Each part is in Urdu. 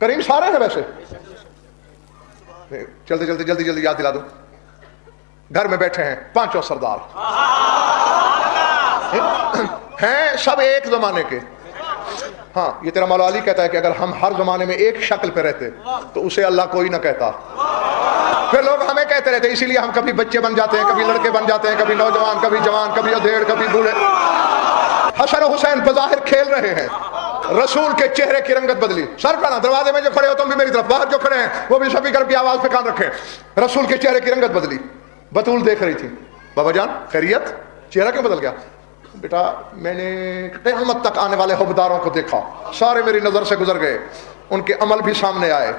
کریم سارے ہیں ویسے. جلدی یاد دلا دو. گھر میں بیٹھے ہیں 5 سردار ہیں سب ایک زمانے کے. ہاں یہ تیرا مولا علی کہتا ہے کہ اگر ہم ہر زمانے میں ایک شکل پہ رہتے تو اسے اللہ کوئی نہ کہتا. پھر لوگ ہمیں کہتے رہتے, اسی لیے ہم کبھی بچے بن جاتے ہیں, کبھی لڑکے بن جاتے ہیں, کبھی نوجوان, کبھی جوان, کبھی ادھیڑ, کبھی بوڑھے. حسن و حسین بظاہر کھیل رہے ہیں, رسول کے چہرے کی رنگت بدلی. سر پڑھنا, دروازے میں جو کھڑے ہو تم بھی میری طرف, باہر جو کھڑے ہیں وہ بھی سبھی کی آواز پہ کان رکھے. رسول کے چہرے کی رنگت بدلی. بطول دیکھ رہی تھی, بابا جان خیریت, چہرہ کیوں بدل گیا؟ بیٹا میں نے قیامت تک آنے والے حبداروں کو دیکھا, سارے میری نظر سے گزر گئے, ان کے عمل بھی سامنے آئے,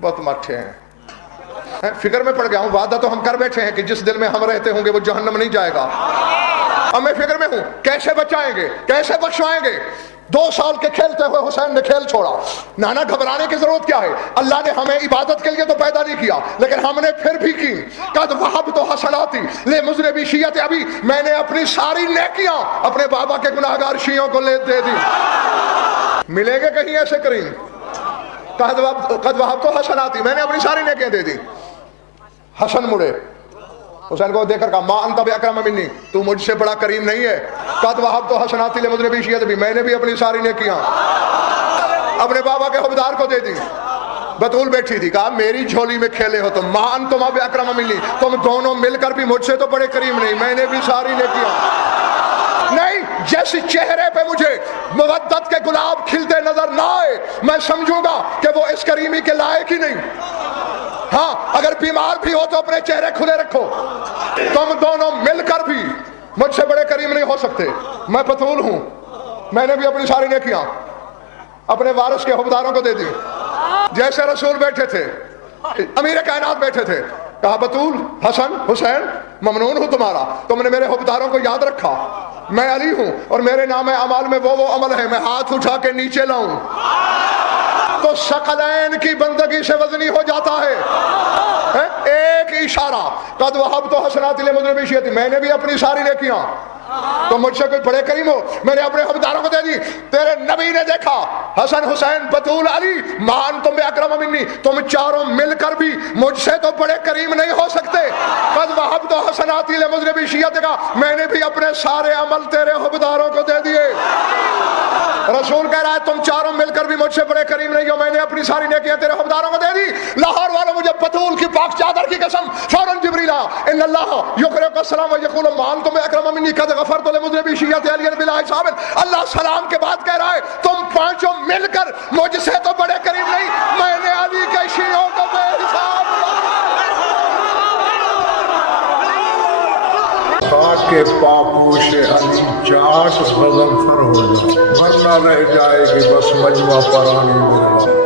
بہت مٹھے ہیں. فکر میں پڑ گیا ہوں, وعدہ تو ہم کر بیٹھے ہیں کہ جس دل میں ہم رہتے ہوں گے وہ جہنم نہیں جائے گا. اب میں فکر میں ہوں کیسے بچائیں گے, کیسے بخشوائیں گے. 2 سال کے کھیلتے ہوئے حسین نے کھیل چھوڑا. نانا گھبرانے کی ضرورت کیا ہے, اللہ نے ہمیں عبادت کے لیے تو پیدا نہیں کیا, لیکن ہم نے پھر بھی کی. قد وہبت حسناتی لمذنبی شیعۃ ابی, میں نے اپنی ساری نیکیاں اپنے بابا کے گناہگار شیعوں کو دے دی. ملیں گے کہیں ایسے کریم؟ قد وہبت حسناتی, میں نے اپنی ساری نیکیاں دے دی. حسن مڑے, حسین کو دیکھ کر کہا ما انت باکرم منی, تو مجھ سے بڑا کریم نہیں ہے. قد وہبت حسناتی لمذنبی شیعۃ ابی, میں نے بھی اپنی ساری نیکیاں اپنے بابا کے حبدار کو دے دی. بطول بیٹھی تھی, کہا میری جھولی میں کھیلے ہو تم, ما انتما باکرم منی, تم دونوں مل کر بھی مجھ سے تو بڑے کریم نہیں, میں نے بھی ساری نیکیاں. نہیں, جس چہرے پہ مجھے مودت کے گلاب کھلتے نظر نہ آئے میں سمجھوں گا کہ وہ اس کریمی کے لائق ہی نہیں. ہاں اگر بیمار بھی ہو تو اپنے چہرے کھلے رکھو. تم دونوں مل کر بھی مجھ سے بڑے کریم نہیں ہو سکتے. میں بطول ہوں, میں نے بھی اپنی ساری نیکیاں اپنے وارث کے حبداروں کو دے دی. جیسے رسول بیٹھے تھے, امیر کائنات بیٹھے تھے, کہا بطول, حسن, حسین, ممنون ہوں تمہارا, تم نے میرے حبداروں کو یاد رکھا. میں علی ہوں اور میرے نام اعمال میں وہ عمل ہے, میں ہاتھ اٹھا کے نیچے لاؤں تو ثقلین کی بندگی سے وزنی ہو جاتا ہے. ایک اشارہ, قد وہبت حسناتی لمذنبی شیعۃ, میں نے بھی اپنی ساری نیکیاں, تو مجھ سے کوئی بڑے کریم ہو, میں نے اپنے حبداروں کو دے دی. تیرے نبی نے دیکھا حسن, حسین, بطول, علی, ما انتم باکرم منی, تم چاروں مل کر بھی مجھ سے تو بڑے کریم نہیں ہو سکتے. قد وہبت حسناتی لمذنبی شیعۃ, کا میں نے بھی اپنے سارے عمل تیرے حبداروں کو دے دیے. رسول کہہ رہا ہے تم چاروں مل کر بھی مجھ سے بڑے کریم نہیں ہو, میں نے اپنی ساری نیکیاں تیرے حبداروں کو دے دی. لاہور والوں مجھے بطول کی پاک چادر کی قسم, فوراً جبریل ان اللہ یقرئک السلام ویقول ما انتم باکرم منی قد غفرت لمذنبی شیعۃ علی بلا حساب. اللہ سلام کے بعد کہہ رہا ہے تم پانچوں مل کر مجھ سے تو بڑے کریم نہیں, میں نے علی کے شیعوں کو بے حساب. کے پاپوش علی چاٹ غضنفر ہو جائے, ورنہ رہ جائے گی بس مجمع پرانی میرا.